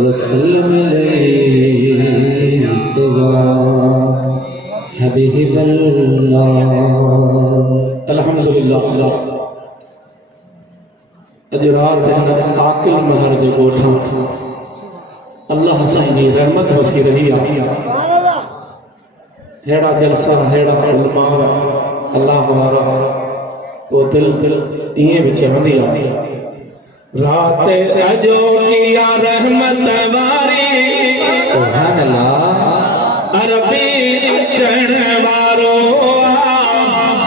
वसल्लम अलैका या हबीबल्लाह। अल्हम्दुलिल्लाह। अज रात है आकिल महर जे गोठा अल्लाह जी रहमत वसी रही हेड़ा जलसा हेड़ा उलमा अल्लाह हमारा वो दिल इए विच हंदी रात अजो किया रहमत वारी सुभान अल्लाह अरबी चढ़ वारो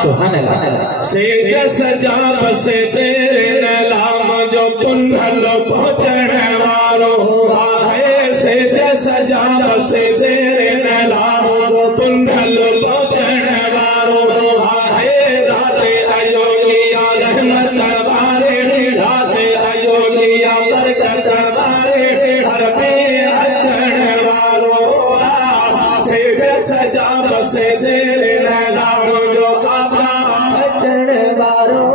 सुभान अल्लाह से सजा बसे तेरे नाम जो पुनल पहुंचण वारो आहे से सजा बसे तेरे नाम जो पुनल पहुंचण वारो आहे रात अजो किया रहमत वारे रात अजो किया बरकत वारे अरबी अचण वारो से सजा बसे तेरे नाम जो आका अचण वारो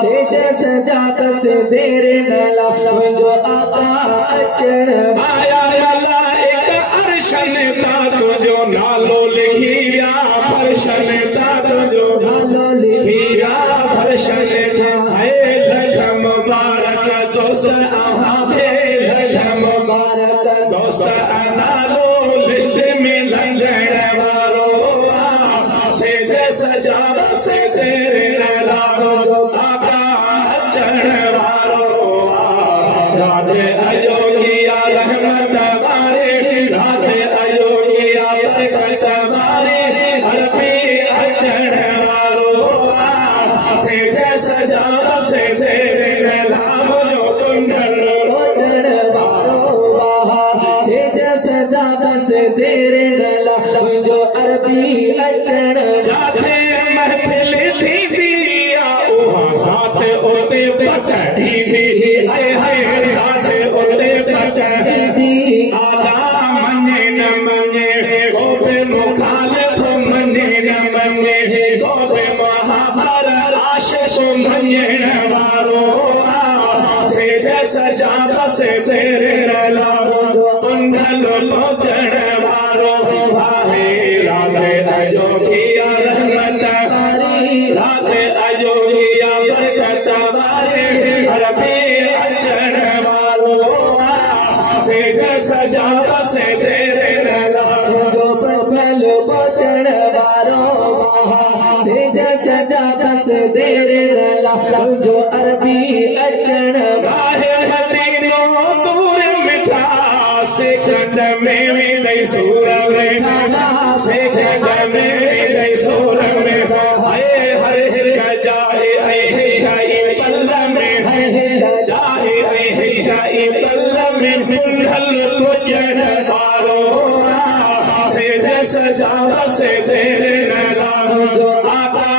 से सजा बसे तेरे नाम जो आका अचण आया अल्लाह एक अरशन ता तुझो नालो लिखिया फरशन ता तुझो नालो लिखिया फरशन है लख मुबारक दोस्त आहाबे लख मुबारक दोस्त नालो लिस्ट में लंगड़ वारो से सजा से तेरे नाम जो आका अचण वारो राधे अजो किया रहमत वारे राधे अजो किया बरकत वारे अरबी अचण वारो से सजा से तेरे नाम जो कुंडल अचण वारो से सजा से तेरे नाम जो अरबी अचण जाते महफिल थी दिया ओहा साथ ओते पकड़ी भी हाय हाय साथ ओते पकड़ी आला मने न मने गोबे मुखालिफ मने न मने गोबे महाबर आशिक मने वारो से सजा बसे तेरे नाम जो पुंडल पहुंचण वारो आहे राधे अजो किया रहमत वारी राधे अजो किया बरकत वारे अरबी अचण वारो से सजा बसे तेरे नाम जो पुंडल पहुंचण वारो से सजा बसे तेरे नाम जो अरबी अचण वाहे तीनों दूर मिठा से सज में मिले सूर में से सज में मिले सूर में हाय हर हिर जाए ऐ गाई पल्ल में जाए ऐ गाई पल्ल में पुंडल पुजन वारो से सजा से तेरे नाम जो आका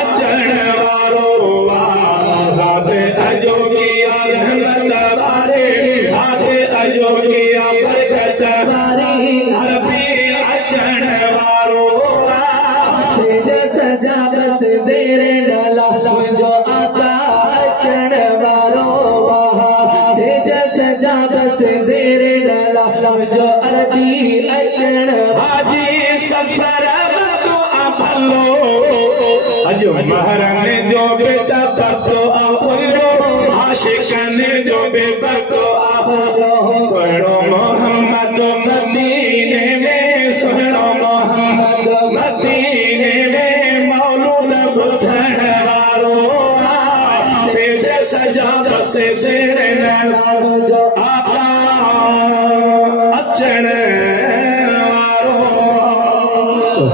अचण वारो राधे अजो किया रहमत वारे राधे अजो किया बरकत वारी अरबी अचण वारो से सजा बसे तेरे नाम जो आका अचण वारो से सजा बसे तेरे नाम जो अरबी अचण हाजी सफर बदो अभलो अजो महरने जो बेटा बदो अभलो आशिकने जो बेबको अभलो सुनो मोहम्मद मदीने में सुनो मोहम्मद मदीने में मौलूद बुधन वारो से सजा बसे तेरे